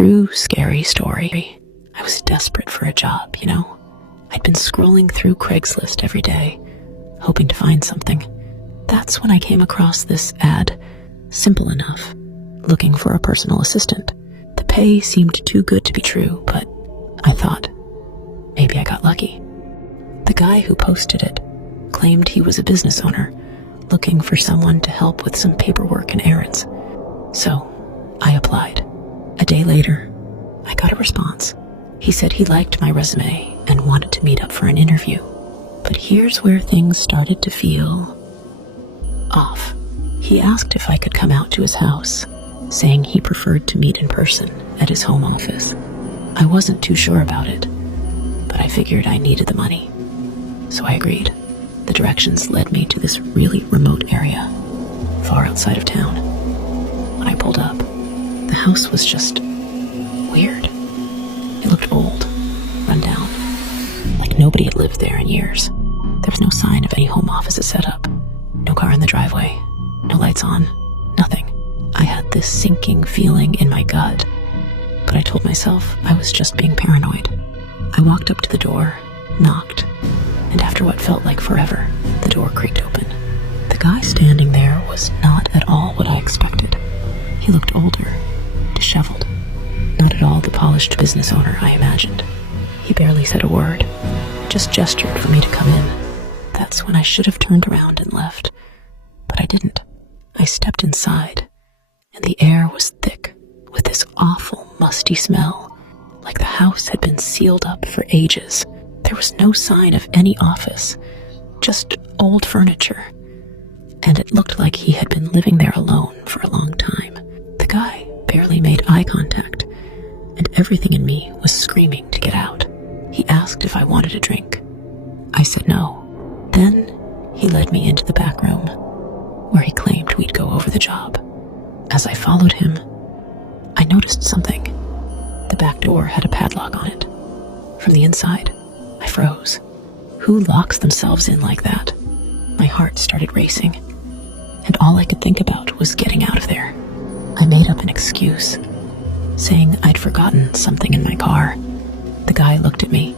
true, scary story. I was desperate for a job, you know? I'd been scrolling through Craigslist every day, hoping to find something. That's when I came across this ad, simple enough, looking for a personal assistant. The pay seemed too good to be true, but I thought, maybe I got lucky. The guy who posted it claimed he was a business owner, looking for someone to help with some paperwork and errands. So, I applied. A day later, I got a response. He said he liked my resume and wanted to meet up for an interview. But here's where things started to feel off. He asked if I could come out to his house, saying he preferred to meet in person at his home office. I wasn't too sure about it, but I figured I needed the money, so I agreed. The directions led me to this really remote area, far outside of town. When I pulled up, the house was just weird. It looked old, run down, like nobody had lived there in years. There was no sign of any home offices set up, no car in the driveway, no lights on, nothing. I had this sinking feeling in my gut, but I told myself I was just being paranoid. I walked up to the door, knocked, and after what felt like forever, the door creaked open. The guy standing there was not at all what I expected. He looked older, disheveled, not at all the polished business owner I imagined. He barely said a word, just gestured for me to come in. That's when I should have turned around and left, but I didn't. I stepped inside, and the air was thick with this awful, musty smell, like the house had been sealed up for ages. There was no sign of any office, just old furniture, and it looked like he had been living there alone for a long time. The guy barely made eye contact, and everything in me was screaming to get out. He asked if I wanted a drink. I said no. Then he led me into the back room, where he claimed we'd go over the job. As I followed him, I noticed something. The back door had a padlock on it. From the inside, I froze. Who locks themselves in like that? My heart started racing, and all I could think about was getting out of there. I made up an excuse, saying I'd forgotten something in my car. The guy looked at me,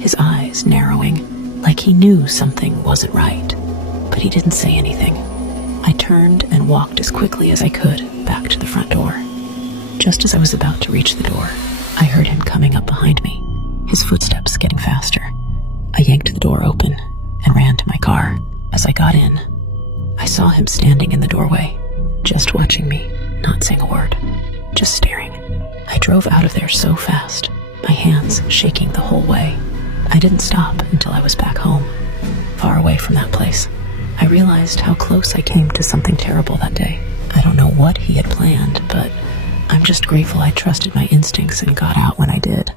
his eyes narrowing, like he knew something wasn't right, but he didn't say anything. I turned and walked as quickly as I could back to the front door. Just as I was about to reach the door, I heard him coming up behind me, his footsteps getting faster. I yanked the door open and ran to my car. As I got in, I saw him standing in the doorway, just watching me, not saying a word, just staring. I drove out of there so fast, my hands shaking the whole way. I didn't stop until I was back home, far away from that place. I realized how close I came to something terrible that day. I don't know what he had planned, but I'm just grateful I trusted my instincts and got out when I did.